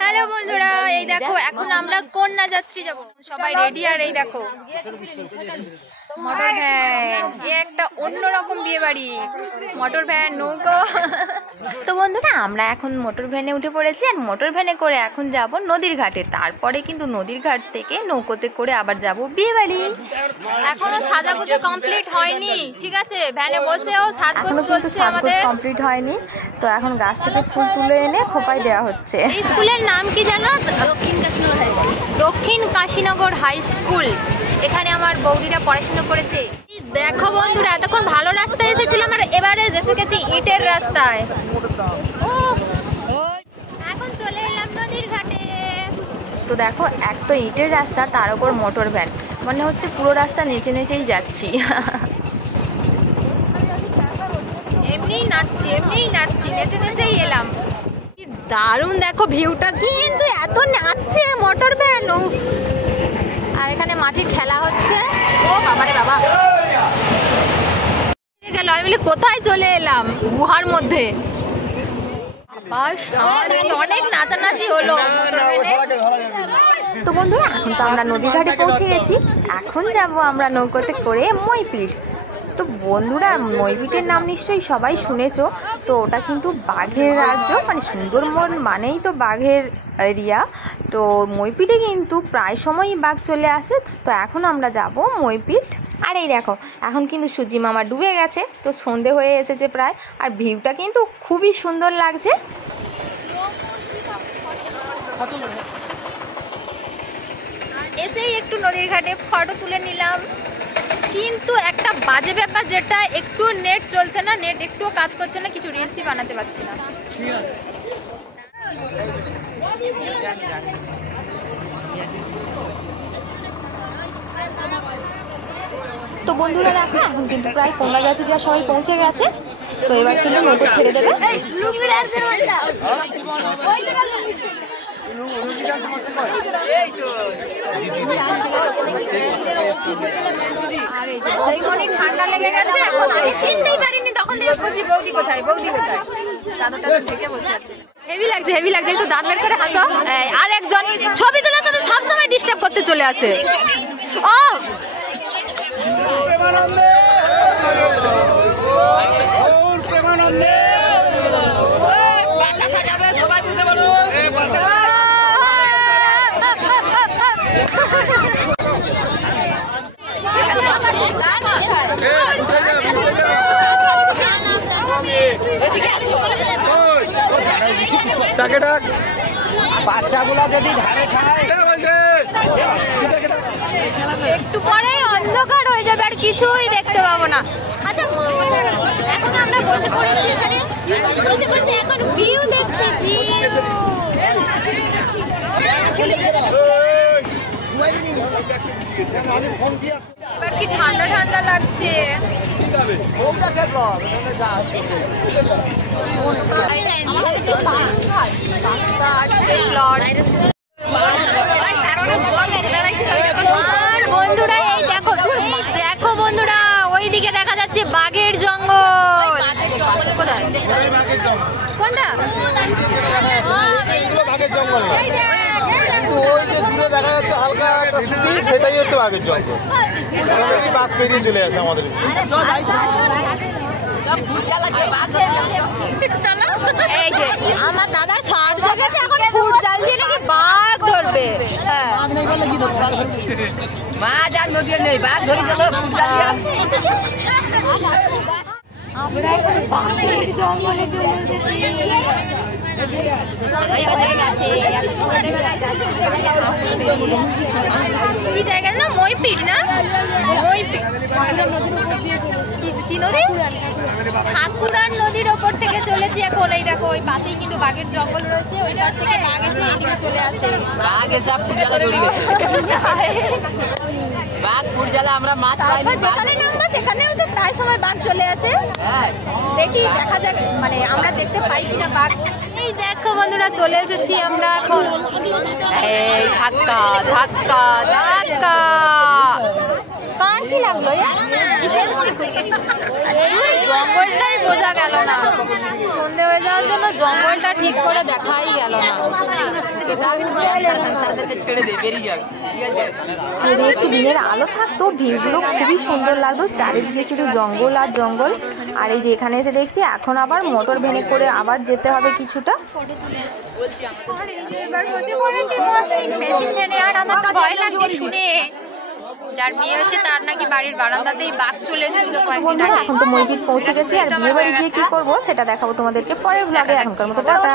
Hello বন্ধুরা, এই দেখো এখন আমরা কন্যা যাত্রী যাব, সবাই রেডি। আর এই দেখো মোটর ভ্যান, একটা অন্যরকম বিয়ে বাড়ি, মোটর ভ্যান, নৌকো। তো বন্ধুরা আমরা এখন মোটর ভ্যানে উঠে পড়েছি, আর মোটর ভ্যানে করে এখন যাব নদীর ঘাটে। তারপরে কিন্তু নদীর ঘাট থেকে নৌকোতে করে আবার যাব বিয়ে বাড়ি। এখনো সাজাগুজো কমপ্লিট হয়নি, ঠিক আছে? ভ্যানে বসেও সাজগোজ চলছে, আমাদের কমপ্লিট হয়নি। তো এখন গাছ থেকে ফুল তুলে এনে খোপায় দেওয়া হচ্ছে। এই স্কুলের নাম কি জানো? দক্ষিণ কাশীনগর হাই স্কুল। এখানে আমার বৌদিরা পড়াশোনা করেছে। দেখো বন্ধুরা, এতক্ষণ ভালো রাস্তায় এসেছিলাম, আর এবারে এসে গেছি ইটের রাস্তায়। এখন চলে এলাম নদীর ঘাটে। তো দেখো, এক তো ইটের রাস্তা, তার উপর মোটর ভ্যান, মনে হচ্ছে পুরো রাস্তা নেচে নেচেই যাচ্ছি। এমনিই নাচছি, নেচে নেচেই এলাম। কি দারুণ দেখো ভিউটা, কিন্তু এত নাচছে মোটর ভ্যান। আর এখানে মাটির খেলা হচ্ছে। ও বাবারে বাবা, গেল। আমি বলি কোথায় চলে এলাম? গুহার মধ্যে। অনেক নাচানাচি হলো। তো বন্ধুরা এখন তো আমরা নদী ঘাটে পৌঁছে গেছি। এখন যাব আমরা নৌকোতে করে মইপিট। তো বন্ধুরা, মইপিটের নাম নিশ্চয়ই সবাই শুনেছো। তো ওটা কিন্তু বাঘের রাজ্য, মানে সুন্দরবন মানেই তো বাঘের এরিয়া। তো মইপিটে কিন্তু প্রায় সময়ই বাঘ চলে আসে। তো এখন আমরা যাব মইপিট। আর এই দেখো, এখন কিন্তু সূর্যি মামা ডুবে গেছে, তো সন্ধে হয়ে এসেছে প্রায়। আর ভিউটা কিন্তু খুবই সুন্দর লাগছে। এসেই একটু নদীর ঘাটে ফটো তুলে নিলাম। কিন্তু একটা বাজে ব্যাপার, যেটা একটু নেট চলছে না, নেট একটুও কাজ করছে না, কিছু রিলসই বানাতে পারছি না। তো বন্ধুরা দেখো, এখন কিন্তু প্রায় কন্যা যাত্রীরা সবাই পৌঁছে গেছে। তো এবার কিন্তু নৌকো ছেড়ে দেবে। ঠান্ডা লেগে গেছে, আমি চিনতেই পারিনি, তখন থেকে খুঁজছি বৌদি কোথায়, বৌদি কোথায়। চাদরটা থেকে বসে আছে। হেভি লাগছে, একটু দাঁত বের করে হাসো। আর একজন ছবি তোলার সাথে সবসময় ডিস্টার্ব করতে চলে আসে। ও বাচ্চাগুলা যদি ধারে খায়, একটু পরে অন্ধকার হয়ে যাবে, আর কিছুই দেখতে পাবো না। আচ্ছা, এখন আমরা বসে পড়েছি এখানে, বসে এখন ভিউ দেখছি। এবার কি ঠান্ডা ঠান্ডা লাগছে। বন্ধুরা এই দেখো বন্ধুরা, ওইদিকে দেখা যাচ্ছে বাঘের জঙ্গল। কোথায়? কোনটা? বাঘের জঙ্গল না, ওই যে দূরে দেখা যাচ্ছে হালকা একটা স্মৃতি, সেটাই হচ্ছে বাঘের জঙ্গল। বাঘ পেরিয়ে চলে আসে আমাদের। এই যে আমার দাদা সাজ জায়গাতে এখন ফুট জাল দিয়ে নাকি বাঘ ধরবে। মাছ আর নদী নেই, বাঘ ধরে গেল। আমরা এখন বাঘের জঙ্গলে চলে এসেছি। কি জায়গা না? মইপিট না? মইপিট কি নদী? ঠাকুরার নদীর ওপর থেকে চলেছি এখন। এই দেখো, ওই পাশেই কিন্তু বাঘের জঙ্গল রয়েছে, ওই পার থেকে বাঘ এসে এইদিকে চলে আসে। বাঘ এসে বাঘ ফুটজালে আমরা মাছ পাইনি। যেখানে নামবো সেখানেও তো প্রায় সময় বাঘ চলে আসে। দেখি, দেখা যাক, মানে আমরা দেখতে পাই কিনা বাঘ। এই দেখো বন্ধুরা, চলে এসেছি আমরা এখন। এই ধাক্কা ধাক্কা ধাক্কা, কার কি কি লাগলো? জঙ্গলটাই বোঝা গেল না, সন্ধে হয়ে যাওয়ার জন্য জঙ্গলটা ঠিক করে দেখাই গেল না। যদি একটু দিনের আলো থাকতো ভিউগুলো খুবই সুন্দর লাগতো, চারিদিকে শুধু জঙ্গল আর জঙ্গল। আর এই যে এখানে এসে দেখছি এখন আবার মোটর ভ্যানে করে আবার যেতে হবে কিছুটা। এবার বসে পড়েছি মেশিন ভ্যানে, আর আমার তো ভয় লাগছে শুনে। যার বিয়ে হচ্ছে তার নাকি বাড়ির বারান্দাতেই বাঘ চলে এসেছিল কয়েকদিন বন্ধুরা আগে। এখন তো মইপিট পৌঁছে গেছি, আর বিয়ে বাড়ি গিয়ে কি করবো সেটা দেখাবো তোমাদেরকে পরের ব্লগে। এখনকার মতো টাটা।